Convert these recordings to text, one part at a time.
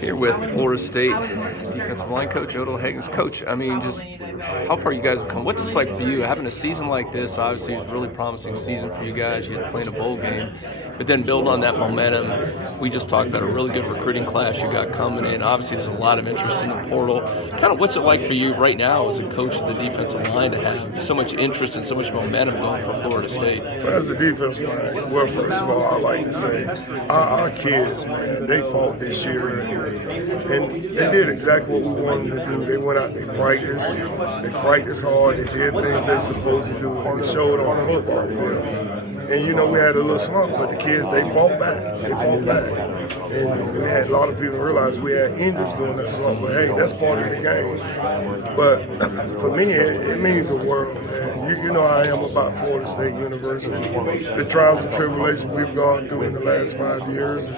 Here with Florida State defensive line coach Odell Haggins. Coach, I mean, just how far you guys have come. What's this like for you? Having a season like this, obviously, it's a really promising season for you guys. You had playing a bowl game, but then building on that momentum. We just talked about a really good recruiting class you got coming in. Obviously, there's a lot of interest in the portal. Kind of what's it like for you right now as a coach of the defensive line to have so much interest and so much momentum going for Florida State? Well, as a defensive line, well, first of all, I like to say our kids, man, they fought this year and they did exactly what we wanted them to do. They went out, they practiced hard, they did things they're supposed to do, and it showed on the football field. And you know, we had a little slump, but the kids, they fought back. And we had a lot of people realize we had injuries during that slump, but hey, that's part of the game. But for me, it means the world, man. You know how I am about Florida State University. The trials and tribulations we've gone through in the last 5 years.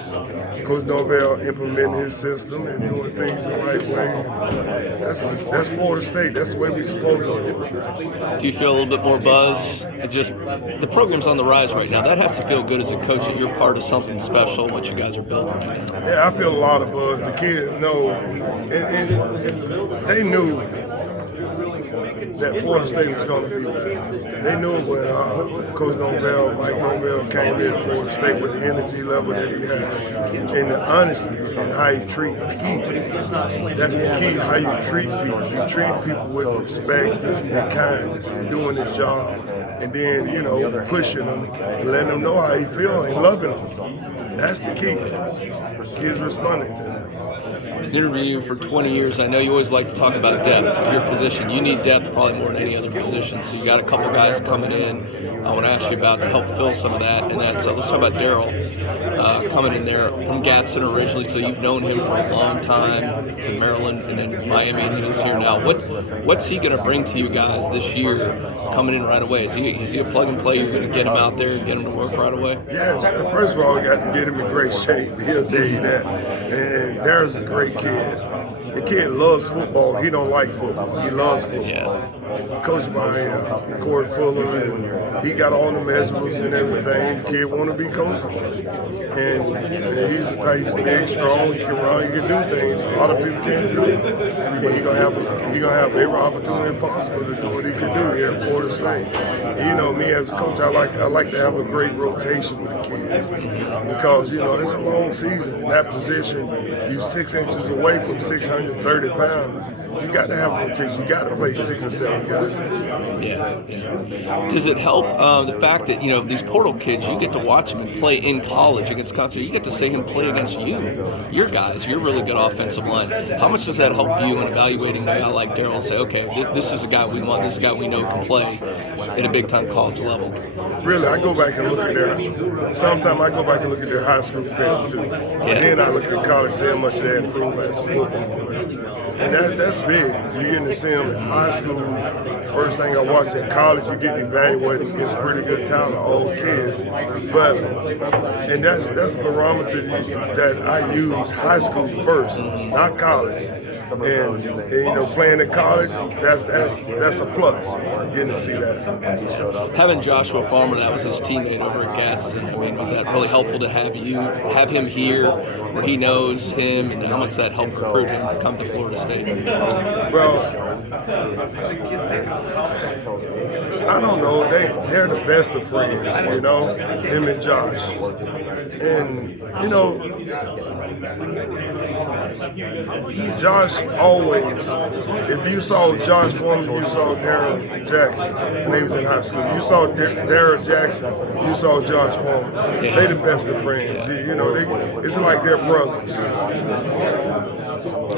Coach Norvell implementing his system and doing things the right way. And that's Florida State. That's the way we're supposed to do it. Do you feel a little bit more buzz? Just the program's on the rise right now. That has to feel good as a coach that you're part of something special, what you guys are building right now. Yeah, I feel a lot of buzz. The kids know, and they knew that Florida State was going to be bad. They knew when Coach Norvell, Mike Norvell came in Florida State with the energy level that he had and the honesty and how you treat people. That's the key, how you treat people. You treat people with respect and kindness and doing his job. And then, you know, pushing them and letting them know how you feel and loving them. That's the key. Kids responding to that. Interviewing you for 20 years, I know you always like to talk about depth. Your position, you need depth probably more than any other position. So you got a couple guys coming in. I want to ask you about to help fill some of that. And that's let's talk about Darrell coming in there from Gadsden originally. So you've known him for a long time to Maryland and then Miami, and he's here now. What's he going to bring to you guys this year coming in right away? Is he a plug and play? You're going to get him out there and get him to work right away? Yes. First of all, we got to get him in great shape. He'll tell you that. And Darrell's a great kid. The kid loves football. He don't like football. He loves football. Yeah. Coached by Corey Fuller, and he got all the measurables and everything. The kid want to be coached. And he's big, strong. He can run. He can do things a lot of people can't do. And he gonna have every opportunity possible to do what he can do here at Florida State. And, you know, me as a coach, I like to have a great rotation with the kids because you know it's a long season. In that position, you're 6 inches away from 630 pounds. You got to have rotation. You got to play 6 or 7 guys. Yeah. Does it help the fact that, you know, these portal kids, you get to watch them play in college against country. You get to see him play against your guys, your really good offensive line. How much does that help you in evaluating a guy like Darrell and say, okay, this is a guy we want, this is a guy we know can play at a big-time college level? Really, I go back and look at sometimes I go back and look at their high school film, too. Yeah. And then I look at college, see how much they improve as a football player. And that's big. You're getting to see them in high school. First thing I watch in college, you get evaluated against pretty good talent, old kids. And that's a barometer that I use high school first, not college. And you know, playing in college, that's a plus. Getting to see that. Having Joshua Farmer, that was his teammate over at Gadsden. I mean, was that really helpful to have him here, where he knows him, and how much that helped recruit him to come to Florida State? Well, I don't know. They're the best of friends, you know, him and Josh. And you know, Josh always, if you saw Josh Foreman, you saw Darrell Jackson when he was in high school. You saw Darrell Jackson, you saw Josh Foreman. They the best of friends. You know, it's like they're brothers.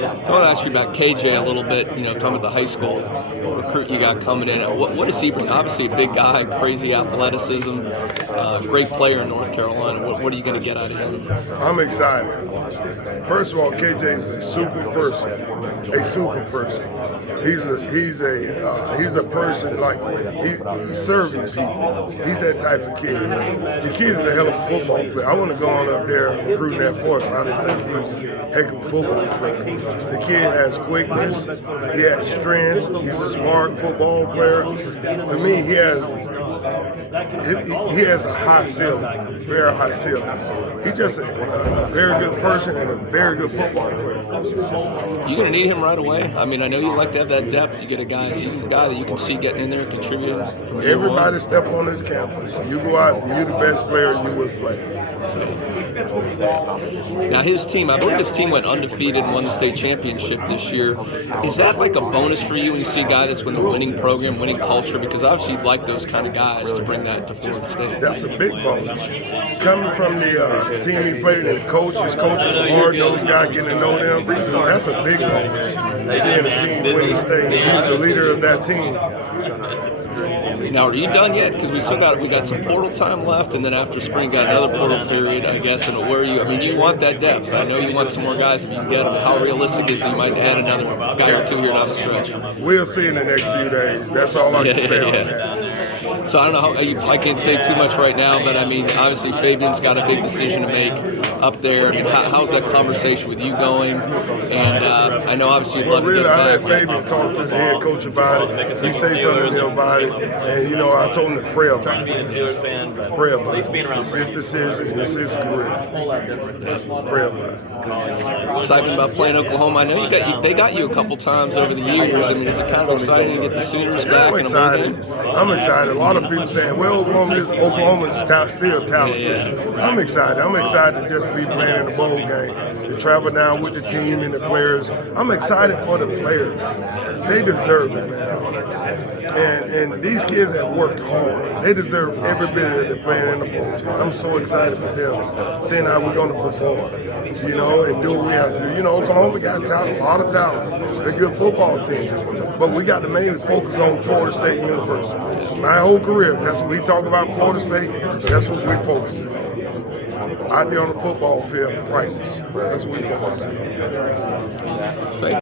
I want to ask you about KJ a little bit, you know, talking about the high school recruit you got coming in. What does he bring? Obviously a big guy, crazy athleticism, great player in North Carolina. What are you going to get out of him? I'm excited. First of all, KJ is a super person. He's a person like he's serving people. He's that type of kid. The kid is a hell of a football player. I want to go on up there and recruit that force. I didn't think he was a heck of a football player. The kid has quickness. He has strength. He's a smart football player. To me, he has he has a high ceiling, very high ceiling. He's just a very good person and a very good football player. You're going to need him right away. I mean, I know you like to have that depth. You get a guy that you can see getting in there, contributing. From Everybody step on this campus. You go out, you're the best player, you will play. Now his team, I believe his team went undefeated and won the state championship this year. Is that like a bonus for you when you see a guy that's with a winning program, winning culture? Because obviously you'd like those kind of guys to bring that to Florida State. That's a big bonus. Coming from the team he played and the coaches hard, those guys getting to know them, that's a big bonus. Seeing a team win the state, he's the leader of that team. Now, are you done yet? Because we got some portal time left, and then after spring got another portal period, I guess. And where you? I mean, you want that depth. I know you want some more guys if you can get them. How realistic is it you might add another guy or two here down the stretch? We'll see in the next few days. That's all I can say on that. So I don't know how I can't say too much right now, but I mean, obviously Fabian's got a big decision to make up there. I mean, how's that conversation with you going? And I know obviously you'd love to get I back. let Fabian talk to the head coach about it. He say something to him about it, and I told him to pray about it. Pray about it. It's his decision. It's his career. Pray about it. Excitement about playing Oklahoma. I know they got you a couple times over the years. I mean, is it kind of exciting to get the Sooners back? I'm excited. I'm excited. A lot of people saying, well, Oklahoma is still talented. I'm excited. I'm excited just to be playing in the bowl game, to travel down with the team and the players. I'm excited for the players. They deserve it, man. And these kids have worked hard. They deserve every bit of it playing in the bowl game. I'm so excited for them, seeing how we're going to perform, and do what we have to do. Oklahoma got talent, a lot of talent. They're a good football team. But we got to mainly focus on Florida State University. My whole career, that's what we talk about, Florida State. That's what we focus on. Out there on the football field, practice. That's what we focus on.